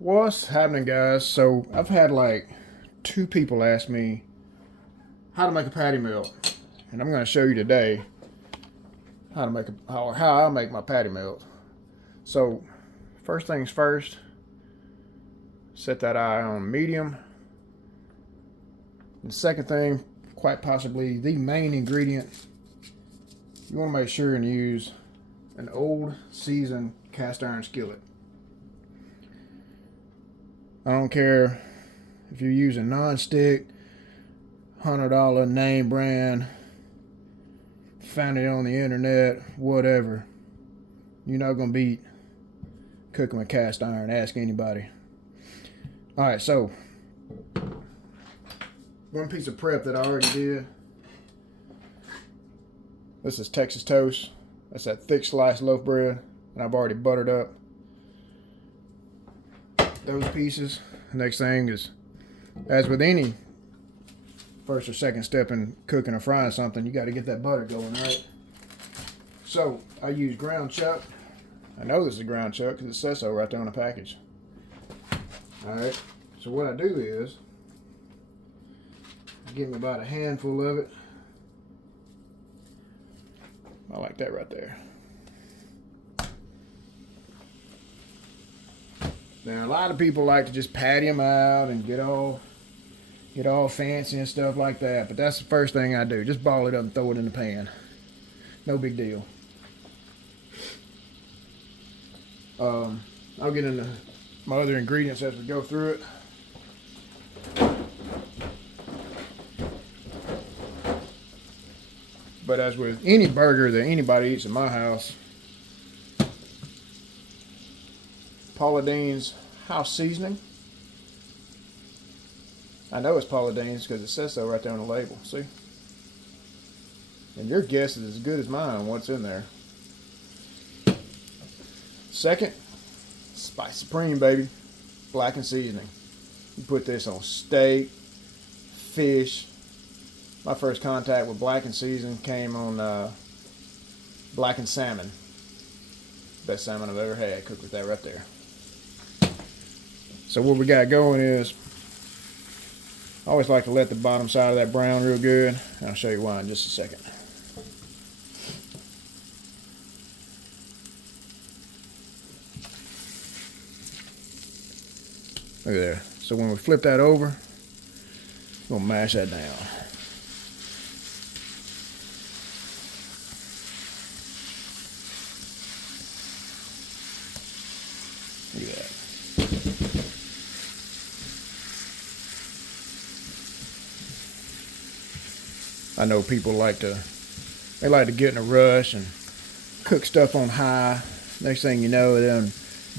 What's happening, guys? So I've had like two people ask me how to make a patty melt, and I'm going to show you today how I make my patty melt. So first things first, set that eye on medium. And the second thing, quite possibly the main ingredient, you want to make sure and use an old seasoned cast iron skillet. I don't care if you're using non-stick, $100 name brand, found it on the internet, whatever. You're not going to beat cooking with cast iron. Ask anybody. Alright, so one piece of prep that I already did. This is Texas toast. That's that thick sliced loaf bread, and I've already buttered up those pieces. The next thing is, as with any first or second step in cooking or frying something, you got to get that butter going, right? So I use ground chuck. I know this is ground chuck because it says so right there on the package. Alright, so what I do is I give me about a handful of it. I like that right there. Now a lot of people like to just patty them out and get all fancy and stuff like that, but that's the first thing I do. Just ball it up and throw it in the pan. No big deal. I'll get into my other ingredients as we go through it. But as with any burger that anybody eats in my house, Paula Deen's house seasoning. I know it's Paula Deen's because it says so right there on the label. See? And your guess is as good as mine on what's in there. Second, Spice Supreme, baby. Blackened seasoning. You put this on steak, fish. My first contact with blackened seasoning came on blackened salmon. Best salmon I've ever had. Cooked with that right there. So what we got going is, I always like to let the bottom side of that brown real good. I'll show you why in just a second. Look at there. So when we flip that over, we're gonna mash that down. Look at that. I know people like to get in a rush and cook stuff on high. Next thing you know, they done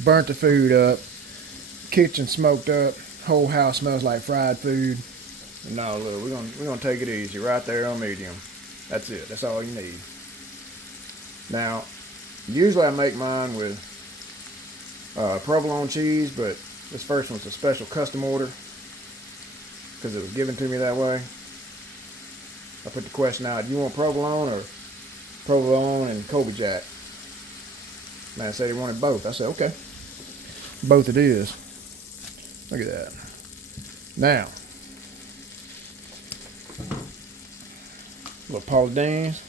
burnt the food up, kitchen smoked up, whole house smells like fried food. No, look, we're gonna take it easy right there on medium. That's it. That's all you need. Now, usually I make mine with provolone cheese, but this first one's a special custom order because it was given to me that way. I put the question out, do you want provolone or provolone and Colby Jack? Man said he wanted both. I said, okay. Both it is. Look at that. Now, a little Paula Deen's.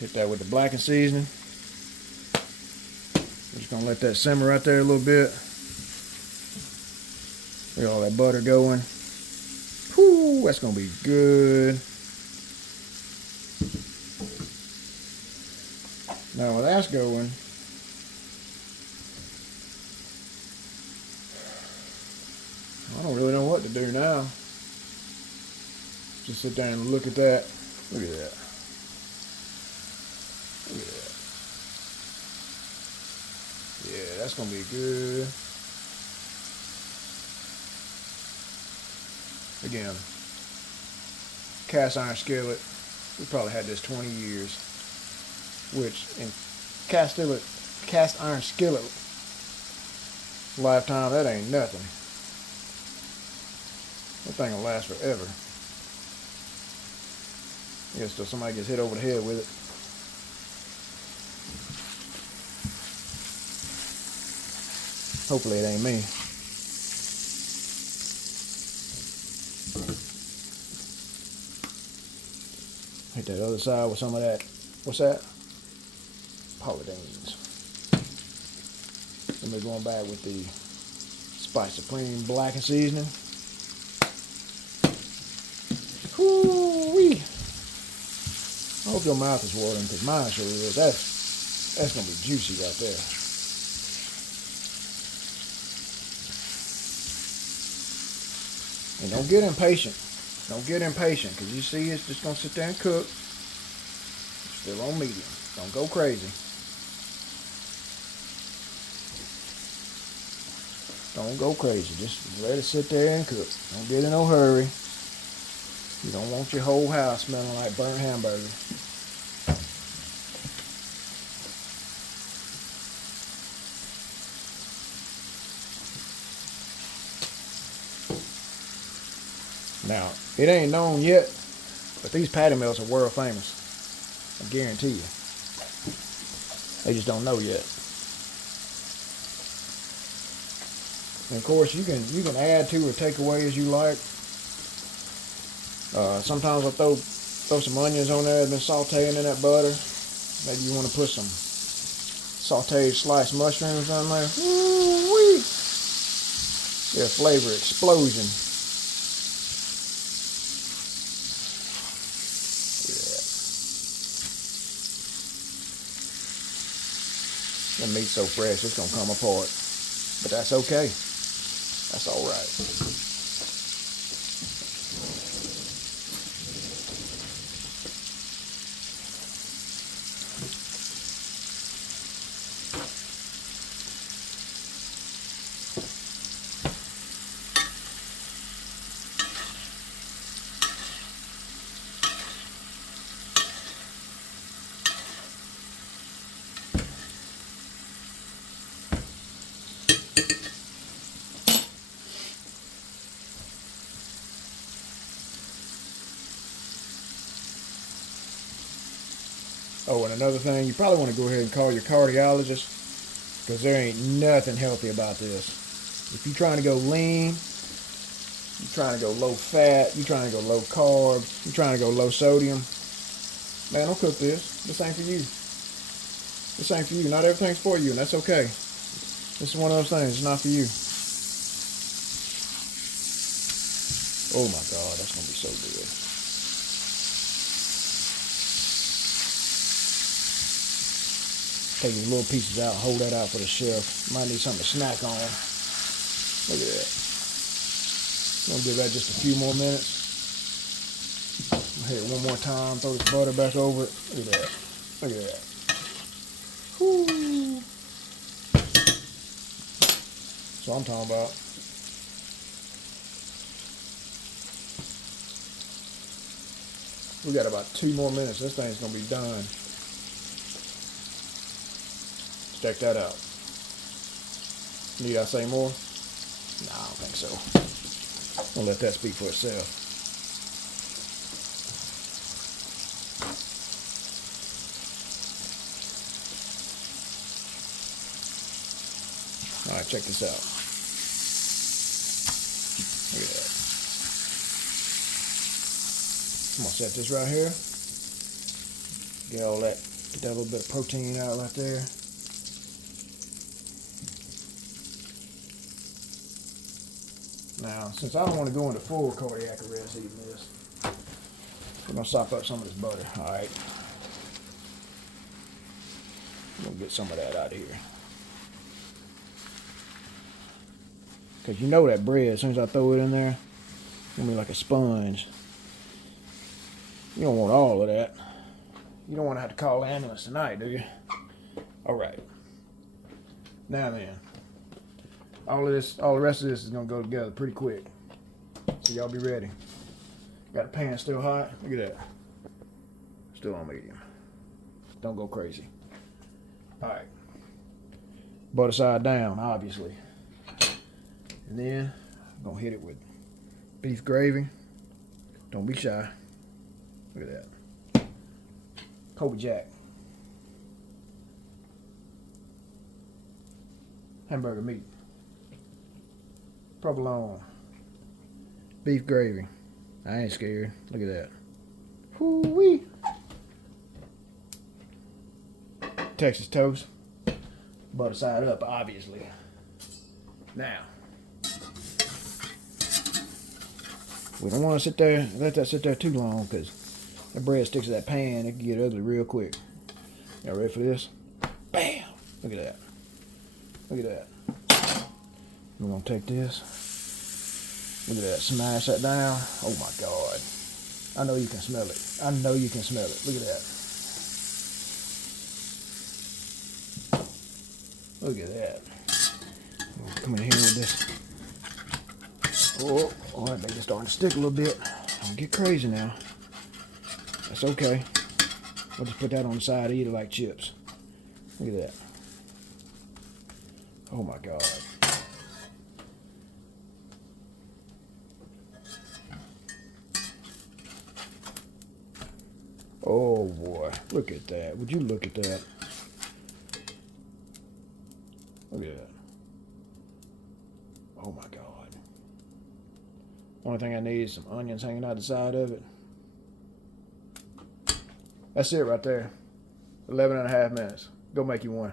Hit that with the blackened seasoning. We're just gonna let that simmer right there a little bit. Get all that butter going. Whoo, that's gonna be good. Now while that's going, I don't really know what to do now. Just sit there and look at that. Look at that. Look at that. Yeah, that's gonna be good. Again, cast iron skillet. We probably had this 20 years, which in cast iron skillet lifetime, that ain't nothing. That thing will last forever. I guess till somebody gets hit over the head with it. Hopefully it ain't me. Hit that other side with some of that. What's that? Paladines. Then we're going back with the Spice Supreme blackened seasoning. Whoo-wee. I hope your mouth is watering, because mine sure is. That's going to be juicy right there. And don't get impatient. Don't get impatient, because you see it's just going to sit there and cook. Still on medium. Don't go crazy. Don't go crazy. Just let it sit there and cook. Don't get in no hurry. You don't want your whole house smelling like burnt hamburger. Now, it ain't known yet, but these patty melts are world famous. I guarantee you. They just don't know yet. And of course, you can add to or take away as you like. Sometimes I throw some onions on there, been sauteing in that butter. Maybe you want to put some sauteed sliced mushrooms on there. Woo-wee! Yeah, flavor explosion. Yeah. The meat's so fresh, it's gonna come apart, but that's okay. That's all right. Oh, and another thing, you probably want to go ahead and call your cardiologist, because there ain't nothing healthy about this. If you're trying to go lean, you're trying to go low fat, you're trying to go low carb, you're trying to go low sodium, man, don't cook this. This ain't for you. This ain't for you. Not everything's for you, and that's okay. This is one of those things. It's not for you. Oh my God, that's going to be so good. Take these little pieces out, hold that out for the chef. Might need something to snack on. Look at that. I'm gonna give that just a few more minutes. Hit it one more time, throw this butter back over it. Look at that. Look at that. Whoo. That's what I'm talking about. We got about 2 more minutes. This thing's gonna be done. Check that out. Need I say more? Nah, I don't think so. I'll let that speak for itself. All right, check this out. Look at that. I'm gonna set this right here. Get all that, get that little bit of protein out right there. Now, since I don't want to go into full cardiac arrest eating this, we're going to sop up some of this butter, alright? I'm going to get some of that out of here. Because you know that bread, as soon as I throw it in there, it's going to be like a sponge. You don't want all of that. You don't want to have to call the ambulance tonight, do you? Alright. Now then. All the rest of this is gonna go together pretty quick. So y'all be ready. Got the pan still hot. Look at that. Still on medium. Don't go crazy. Alright. Butter side down, obviously. And then I'm gonna hit it with beef gravy. Don't be shy. Look at that. Kobe Jack. Hamburger meat. provolone, beef gravy. I ain't scared. Look at that. Whoo-wee. Texas toast. Butter side up, obviously. Now, we don't want to sit there, let that sit there too long, because that bread sticks to that pan. It can get ugly real quick. Y'all ready for this? Bam! Look at that. Look at that. We're going to take this. Look at that. Smash that down. Oh my God. I know you can smell it. I know you can smell it. Look at that. Look at that. Come in here with this. Oh, that baby's starting to stick a little bit. Don't get crazy now. That's okay. I'll just put that on the side and eat it like chips. Look at that. Oh my God. Oh boy, look at that. Would you look at that? Look at that. Oh my God. Only thing I need is some onions hanging out the side of it. That's it right there. 11 and a half minutes. Go make you one.